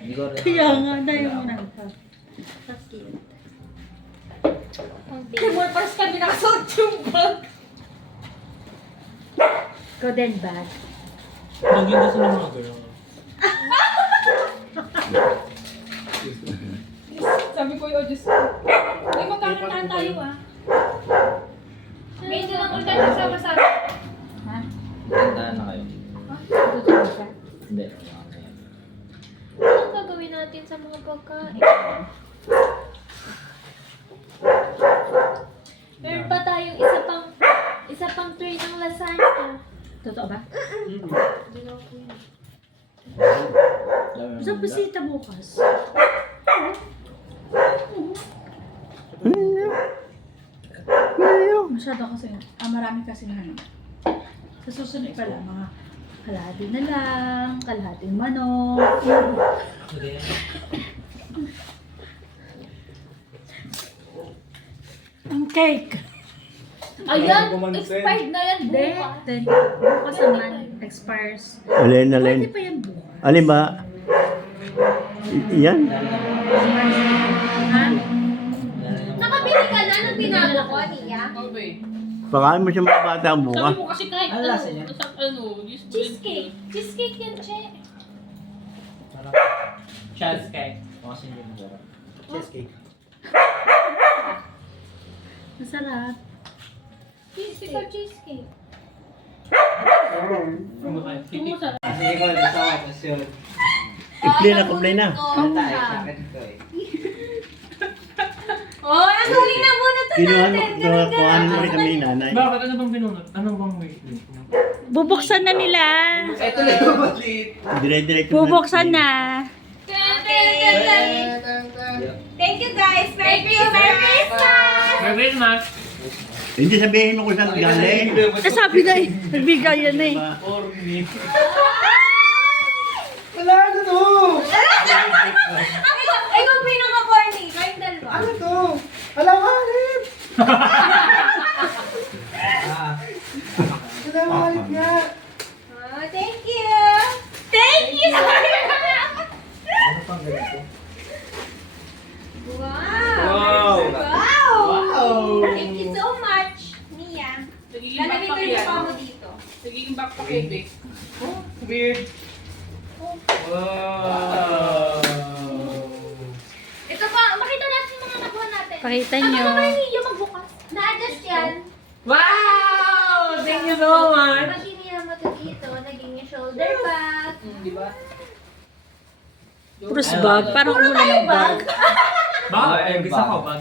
Kaya nga, dahil mo na. Kaya mo, paras kami nakasuot yung bag. Ikaw din, bag. Maganda sa mga girl. Sabi ko, oh, Diyos ko. Uy, magkakantahan tayo ah. Medyo lang ulit tayo sama-sama. Ha? Tandaan na kayo. Tutulog ka? Hindi. Anong gagawin natin sa mga pagkain? Meron pa tayong isa pang tray ng lasagna. Totoo ba? Hindi na ako yun. Sa bisita bukas. Masyado kasi, marami kasi na ano. Sa susunod pala, mga kalahati na lang, kalahating manok. Ang cake. Ayan, expired na yan Hindi, bukas. then bukas naman, expires. Alin, Pwede pa yan bukas. Alin ba? Yan. Ha? Nakabili ka na ng tinago ko, Nia? Pakain mo siya mga bata ang buka. Sabi ko kasi kahit Ano lasa niya? Cheesecake. Cheesecake yan, Che. Cheesecake. Kasi hindi mo sarap. Cheesecake. Masarap. Cheesecake. Cheesecake. Sige ko, nasa ako. Tapos yun. I-play na, play na. Tayo sa akin ko eh. Oh, ang huli na muna to Kinuha natin. kuhanin mo rin kami ni nanay. Bakit? Ano bang binunod? Ano bang wait? Bubuksan na nila. Ito lang yung maliit. Dire-diretso. Bubuksan na. Thank you guys. Merry Christmas. Merry Christmas! Hindi sabihin mo kung saan galing. Sabi na eh, nagbigay yan eh. Wala na to! Ikaw pinaka-corny. Kayong dalawa. Ano to? Alangalit! Alangalit nga! Oh, thank you. Thank you. Ano pang ganito? Wow. Wow! Thank you so much, Mia. Nagiging Lalagay ko backpack yung yan. mukha mo dito. Nagiging backpack yan, eh. Weird! Wow! Ito pa, makita natin yung mga nakuha natin. Pakita Ano nyo. ba ba yung Nia magbukas? Na-adjust yan. Wow! Thank you so much! Pag iniya mo to dito, naging yung shoulder bag. Di ba? Puros bag, parang ulo ng bag. Bakit? Gusto ko bag.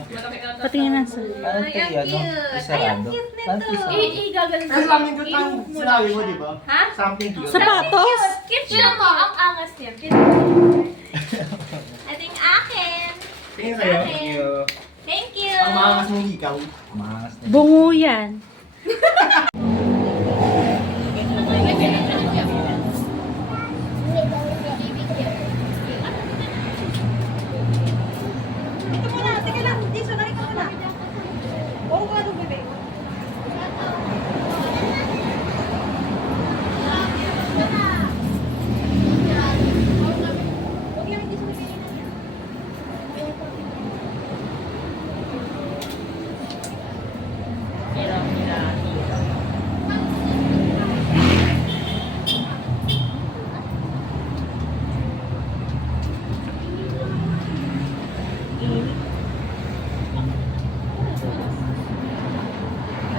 Patingin na sa... Parang Ay, ang tayo, no? cute. Ay, ang Isarado. cute Parang nito. isarado. Gagaling Ang something good ang sinabi mo, di ba? Ha? Something good. Sapatos! Cute siya mo. Ang angas niya. Ito yung akin. Tingin sa'yo. Thank you. Thank you. Ang maangas mong ikaw. Maangas na. Bungo yan. Ito muna. Teka lang. Jason, nari ka muna. Oo nga nung bebe. Huwag yan, hindi sa bibili na niya.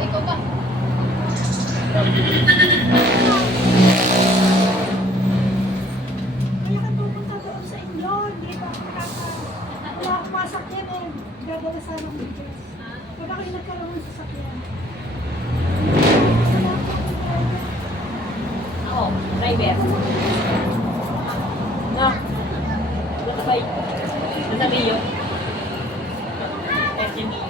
Ikaw ba? Kaya ka pupunta doon sa inyo, hindi pa wala akong masakyan eh. Gagala sana ng bigas. Wala kayo nagkaroon ng sasakyan. Wala akong driver. Oo, driver. No. Goodbye. Sa Rio. SME.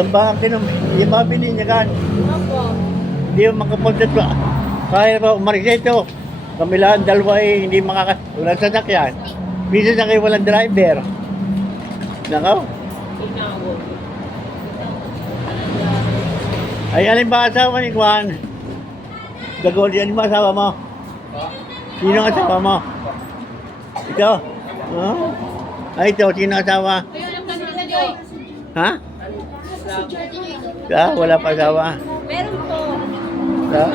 Yan ba bininyagan? Hindi mo makapunta pa. Kaya ba umalis ito? Kami lang, dalawa hindi walang sasakyan. Minsan sa kayo walang driver. Nakaw. Ay, alin ba asawa ni Juan? Gagol, yan ba asawa mo? Sino ang asawa mo? Ito? Oh? Ay, ito, sino ang asawa? Ha? Wala pa asawa. Meron po. Ha?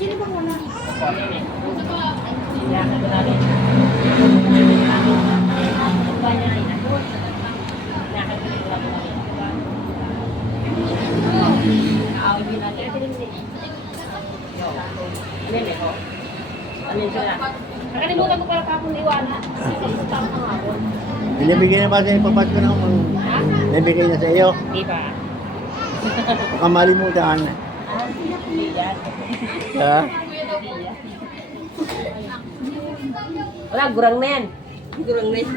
Sino bang wala? Nakalimutan ko para kapong iwanan. Binibigay na ba sa iyo papasko na binibigay na sa iyo? Di ba? Baka malimutan. Ha? Wala, gurang na yan. Gurang na yan.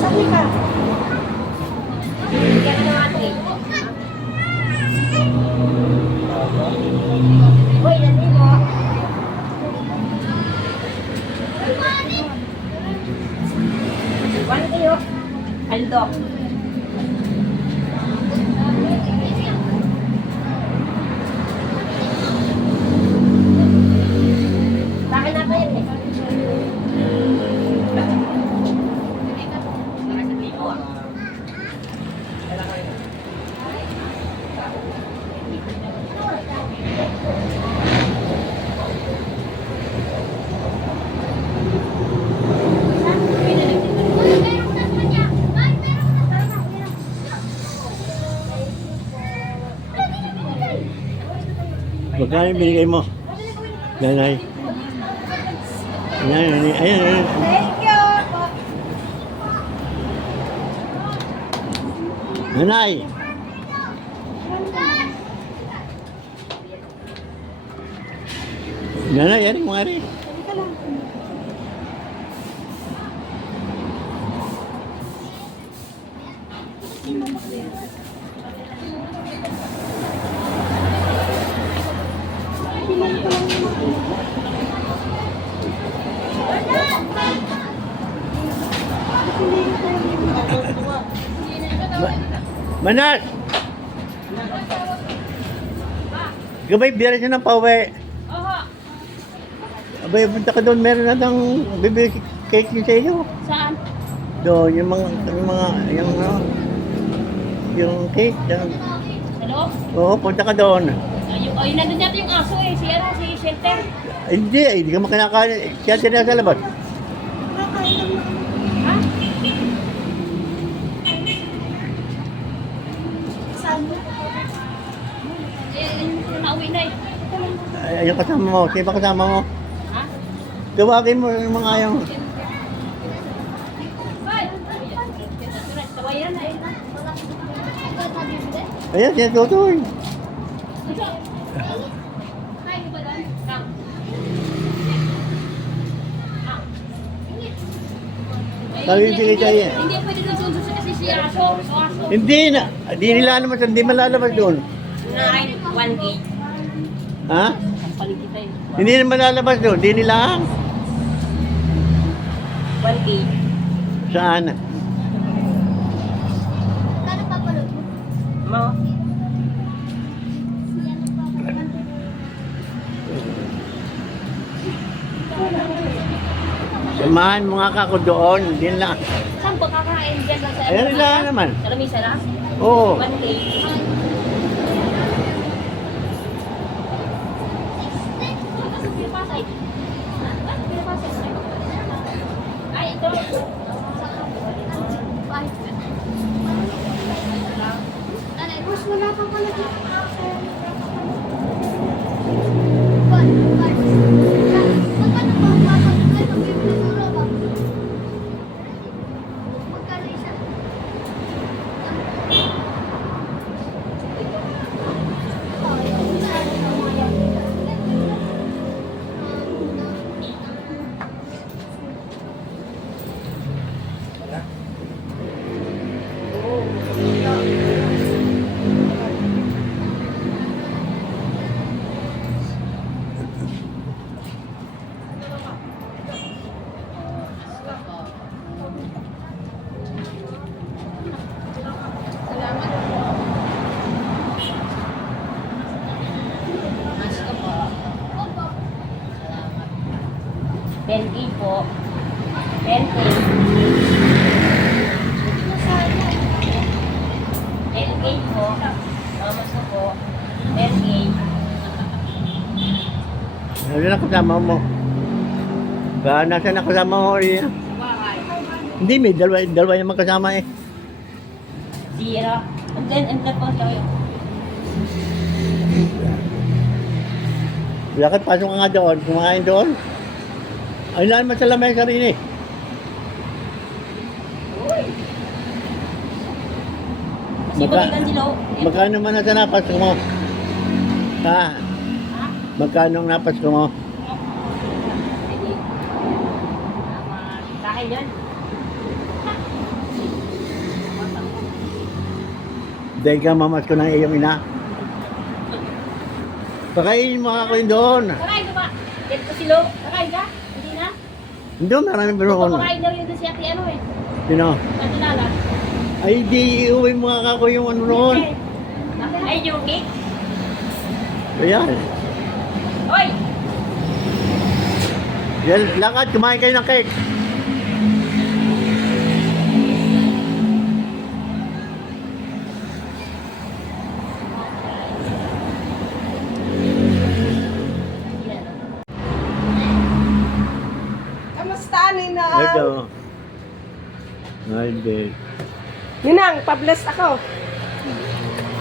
Sabi ka. Bigyan ka naman eh. Uy, nandito mo. One kayo. Aldo. Bakit na ba yan eh? Magkano yung binigay mo? Nanay. Ayan. Thank you. Nanay! Nanay, yan mo nga rin. Halika lang. Manas! Gabay, biyara siya ng pauwi. Abay, punta ka doon, meron na ng bibili cake niyo sa iyo. Saan? Doon, yung cake. Sa loob? Oo, punta ka doon. Ayun, nandun yata yung aso eh. Si Shelter. Hindi ka makinakain. Siya din sa labas. Nakakain lang naman. Ha? Saan mo? Nauwi na eh. Ay, yung kasama mo. Sino ba kasama mo? Ha? Tawagin mo yung mga ayaw. Tawayan na eh. Ayan, siya tutoy. Sabi yung sige tayo. Hindi pwede na doon kasi si aso. Hindi nila naman, hindi malalabas doon. Na 1 gate. Ha? Ang paligid tayo. Hindi naman malalabas doon, hindi nila. 1 gate. Saan? Mo? Samahan mo nga ako doon. Din na. Saan ba kakain dyan lang sa Ayan nila naman. Sa lamisa na? Oo. 1K. Ay, ito. Mas wala pa pala dito. Benji po. Benji. Benji po. Mamas ko po. Benji. Ano na kasama mo? Ba, nasa na kasama mo rin? Hindi, may dalawa yung magkasama eh. Zero. And then po tayo. Bakit pasok ka nga doon? Kumakain doon? Ay, naman sa lamesa rin eh. Sibuligan sila. Magkano man na sa napas mo? Ha? Magkano ang napas mo? Sa akin yun. Dahil ka mamas ko ng iyong ina. Pakainin mo ako yun doon. Kakain ka ba? Dito silo. Kakain ka? Hindi na? Hindi, maraming binuon. Kakain na rin doon si Ate ano eh. Sino? Patinala. Ay, di iuwi mo nga ako yung ano noon. Ay, yung cake. Ayan. Oy! Yan, lakad, kumain kayo ng cake. Kamusta, Nina? Ito. Albert. Ninang, pa-bless ako.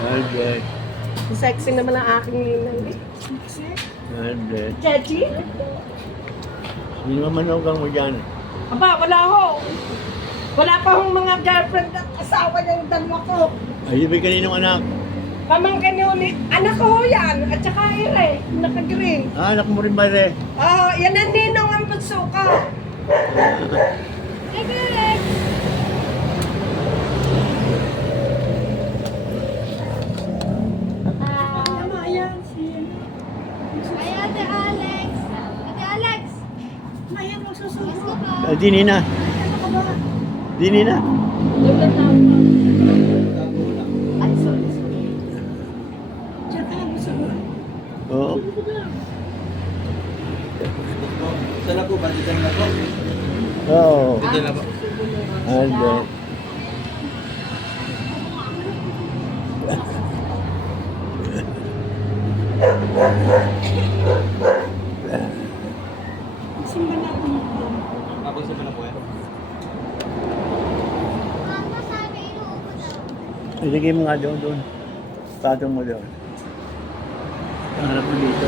Albert. Sexy naman ang aking ninang. Albert. Chechi? Hindi naman manugang mo dyan. Aba, wala ho. Wala pa hong mga girlfriend at asawa ng dalawa ko. Ay, ibig kaninong anak. Pamangkin yun ni... Anak ko ho yan. At saka ire. Naka-green. Ah, anak mo rin ba rin? Oh, yan ang ninong ang pagsuka. Ay, Rex. Ayan, Ay, Ate Alex. Ate Alex. Mayan mo susunod. Ah, dini na. Ano ka ba? Dini na. Ay, sorry. Diyan ka lang susunod. Oo. Saan na po ba? Dito na po? Oo. Dito na po. Albert. Simba na ako nito. Kapag sa na po eh. Ilagay mo nga doon. Patong mo doon. Harap mo dito.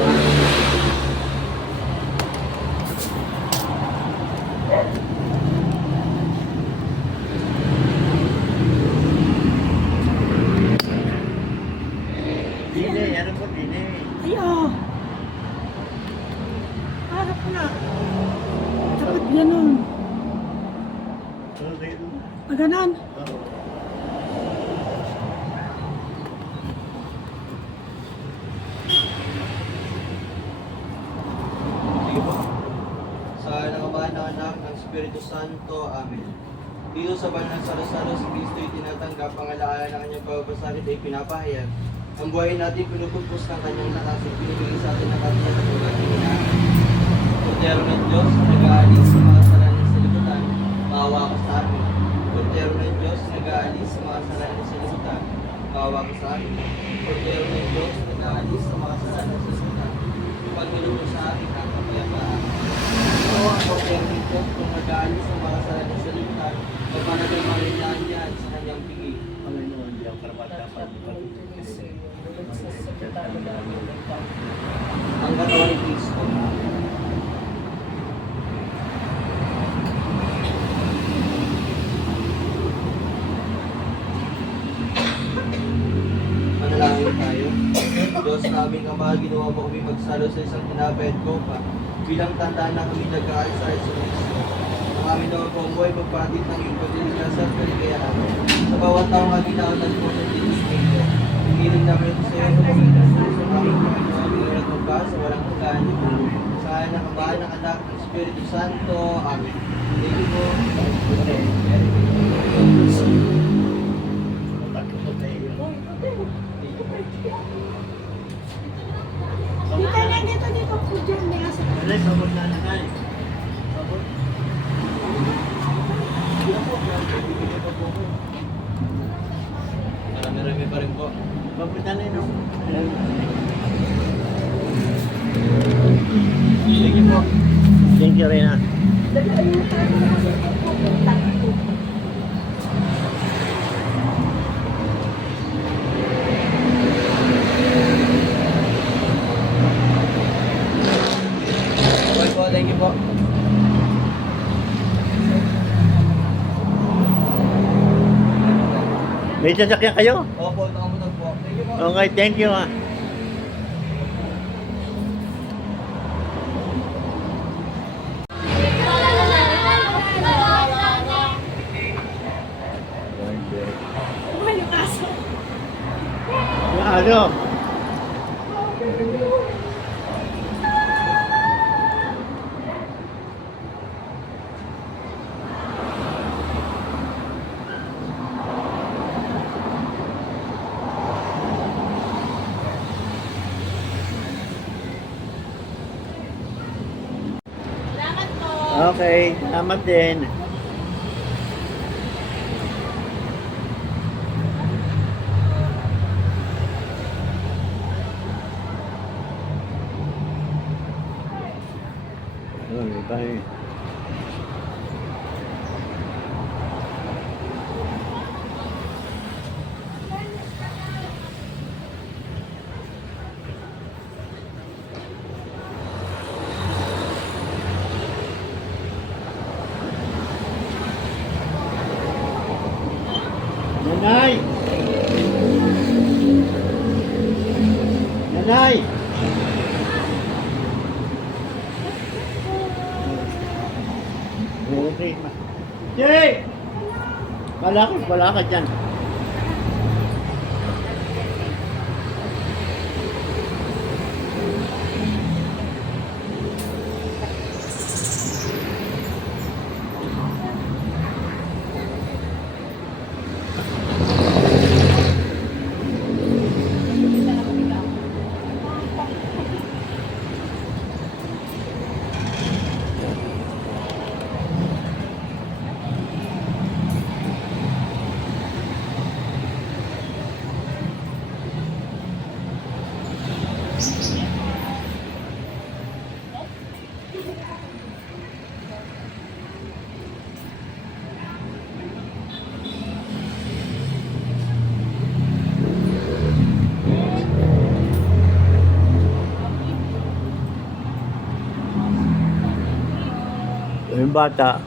Dine, ano po dine? Ay, oh. Harap na. Dapat ganun. Okay. Maganon. Oo. Sa nangabahan ng anak ng Espiritu Santo. Amen. Dito sa banal ng Salo-Salo, si Kristo'y tinatanggap, ang alaala ng kanyang pagpapasakit ay pinapahayag. Ang buhay natin pinupupos ng kanyang lakas at pinibigay sa atin ng kanyang at ating ina. Kordero ng Diyos, nag-aalis sa mga kasalanan Maawa ka sa amin. Kordero ng Diyos, nag-aalis sa mga kasalanan sa libutan. Maawa ka sa amin. Kordero ng Diyos, nag-aalis sa mga kasalanan sa libutan. Pagdulong mo sa amin ang kapayapaan. Ikaw ang kordero ng Diyos, kung nag-aalis sa mga kasalanan sa libutan, mapanagang marinaan niyan sa kanyang pigil. Panginoon, di ang karapatan Ang katawan ni Kristo. Manalangin tayo. Diyos namin Ama, ginawa mo kami magsalo sa isang tinapay at kopa bilang tandaan na kami nag-aalsa sa Kristo. Ang aming naman pong buhay magpatid ng iyong pagdiligasan at kaligayahan. Sa bawat taong aginaon ng puso ng Kristo. Hiniling namin ito sa iyo sa pagkakas sa aming Panginoon, at magpas sa walang hanggan. Sa kaya ng Ama, ng Anak, ng Espiritu Santo. Amen. Thank you po. Dito na, dito. Diyan, may asa. Nanay, sabot na nanay. Sabot. Marami-rami pa rin po. Sabot na nanay, no? Thank you po. Thank you, Rena. Okay po, thank you po. May sasakyan kayo? Opo, nakamunod po. Thank you po. Okay, thank you, ha. Buhay yung aso. Ano? Okay, salamat din. Bye. Nanay! Nanay! Okay. Jay! Wala ka dyan. Yung bata,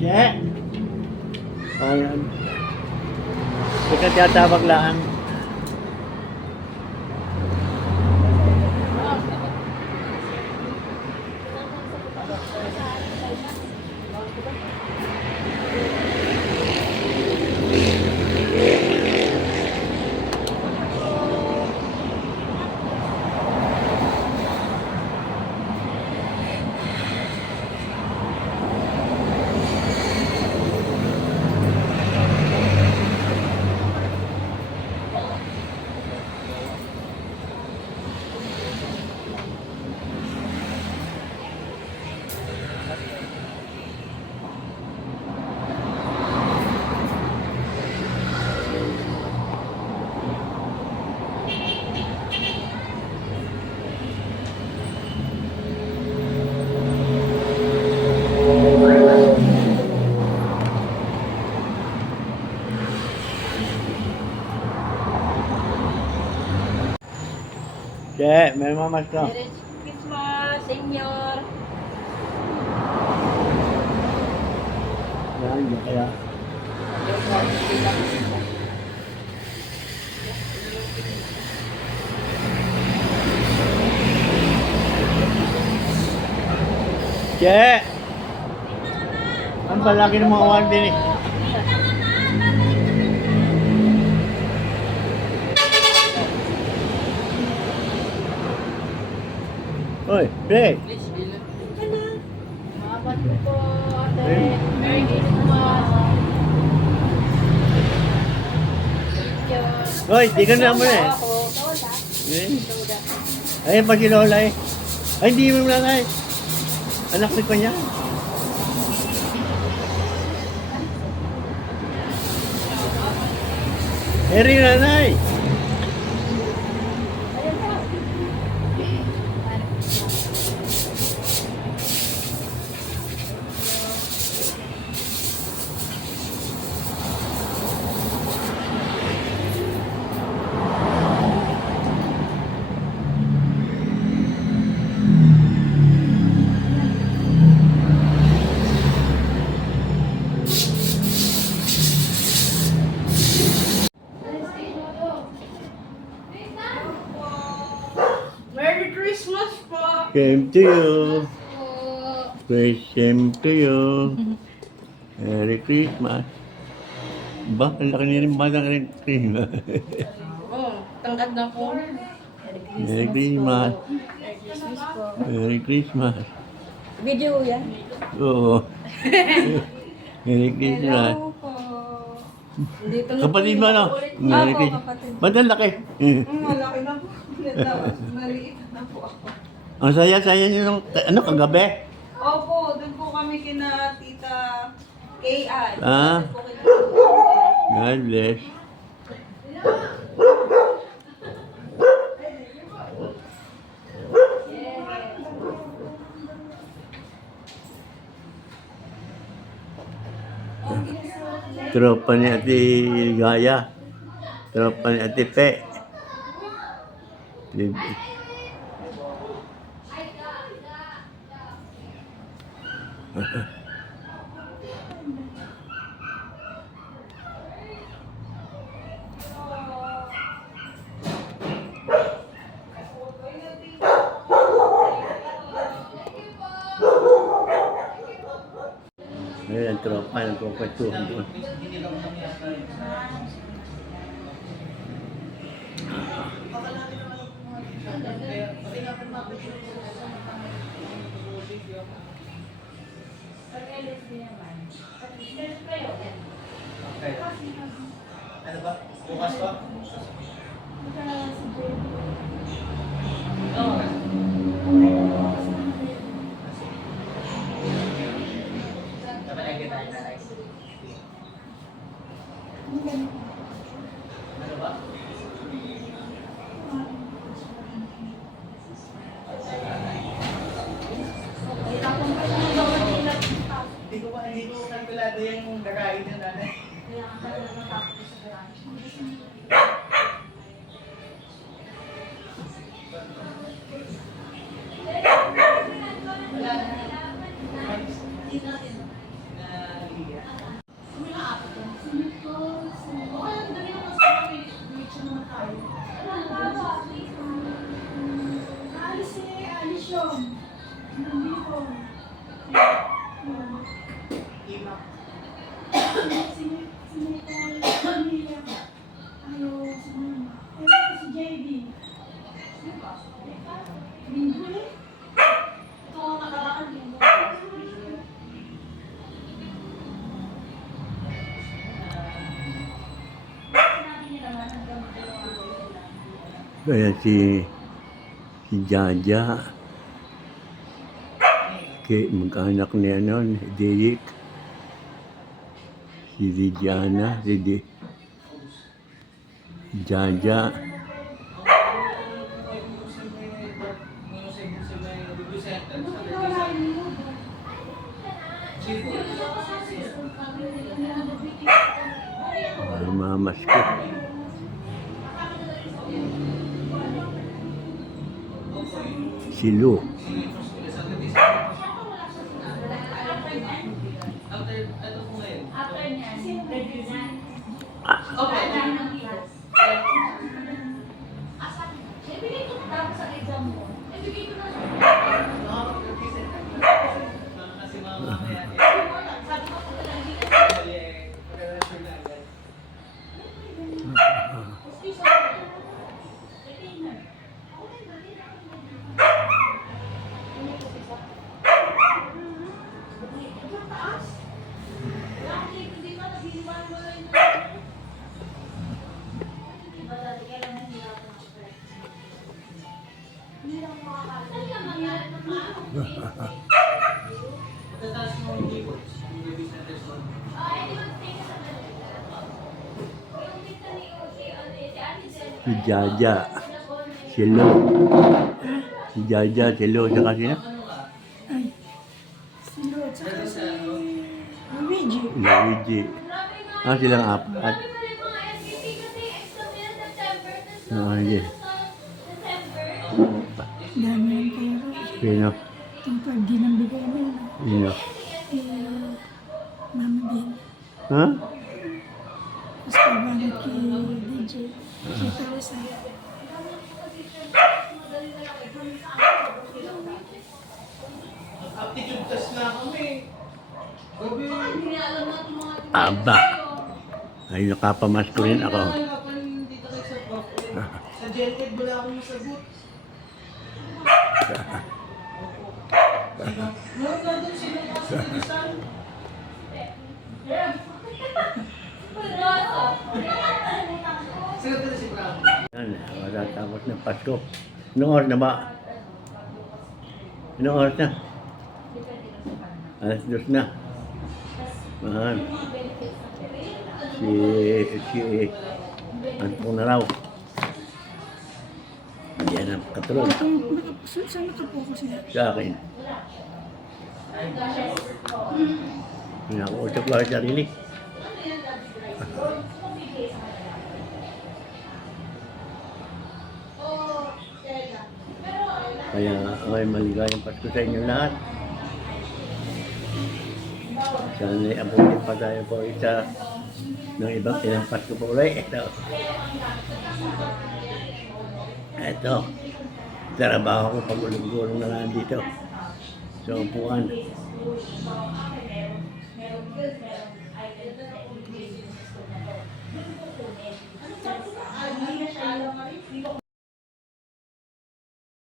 yeah. Ayan. Ika tiyatawag lang. Che, may mamas ka. Merry Christmas, Senyor. Yan, yan kaya. Che! Ang palaki ng mga awan din eh. Oy, pre! Mabat ko po, ate. Merry Christmas. Senyor. Oy, di ka na mo eh. Ako. Ayun pa si Lola eh. Ay, hindi mo nanay. Anak ni kanya. Eri nanay. Merry Christmas po. Same to you. Same to you. Merry Christmas. Ba, ang laki niya rin batang rin Christmas. Oh, tangkad na po. Merry Christmas. Merry Christmas. Video yan. Oo. Merry Christmas. Dito na Kapatid mo ano? Merry Ako, Christmas. kapatid. Ba't ang laki? Malaki na po. Maliit na po ako. Ang saya-saya niyo nung, ano, kagabi? Opo, doon po kami kina Tita Kay-Ann. Ah. Doon po kina God bless. Tropa ni Ate Gaya. Tropa ni Ate Pe. Ayan, ang tropa, nagpapatuhan doon. Ano ba? Bukas pa? Ano ba? Hindi ko kalkulado yung kakain na nanay. Alis yun. Nandito. Sinita Pamilya. Ayaw si Mama. Ayaw si JB. Linggo eh. Ito ang nakaraan linggo. Kaya si Jaja, magkaanak ni ano, ni Derek, si Lidiana, si Jaja, mamas ko. Si Lou. After niyan, review na. Ibigay ko na tapos sa exam mo. Ibigay ko na. Si Jaja. Si Lou. Si Jaja, si Lou, saka sino? Si Lord, saka si Luigi. Luigi. Ah, silang apat. Hindi. Dami ng pera. Sino? Yung pag di nang bigay nila. Sino? Mama Ben. Ha? Tapos pagbanat kay DJ. Si Teresa. Aptitude test na kami. Gabi. Aba. Ay, nakapamasko rin ako. Dito kayo sa prof. Sa Gen Ed, wala akong masagot. Meron na doon sila kasi Rizal. Sagot na si Brown. Yan, wala tapos ng Pasko. Anong oras na ba? Anong oras na? Alas 2 na. Mahan. Si Antong na raw. Yan ang katulog Saan nakapokus niya? sa akin. Pinakuusap lang sa sarili. Kaya ay maligayang Pasko sa inyo lahat. Sana'y abutin pa tayo po isa ng ilang Pasko po ulit. Ito, trabaho ko pag-ulong-gulong na lang dito. Sa upuan.